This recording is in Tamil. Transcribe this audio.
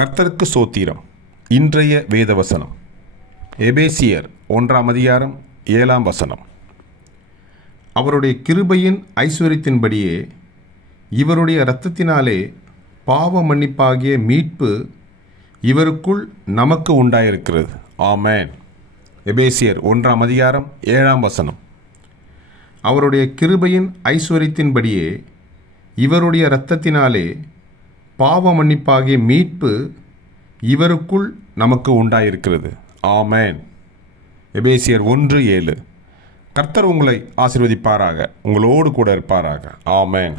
கர்த்தருக்கு சோத்திரம். இன்றைய வேதவசனம் எபேசியர் 1:7 அவருடைய கிருபையின் ஐஸ்வரியத்தின்படியே இவருடைய இரத்தத்தினாலே பாவ மன்னிப்பாகிய மீட்பு இவருக்குள் நமக்கு உண்டாயிருக்கிறது. ஆமென். எபேசியர் 1:7 அவருடைய கிருபையின் ஐஸ்வரியத்தின்படியே இவருடைய இரத்தத்தினாலே பாவ மன்னிப்பாகிய மீட்பு இவருக்குள் நமக்கு உண்டாயிருக்கிறது. ஆமென். எபேசியர் 1:7. கர்த்தர் உங்களை ஆசீர்வதிப்பாராக, உங்களோடு கூட இருப்பாராக. ஆமென்.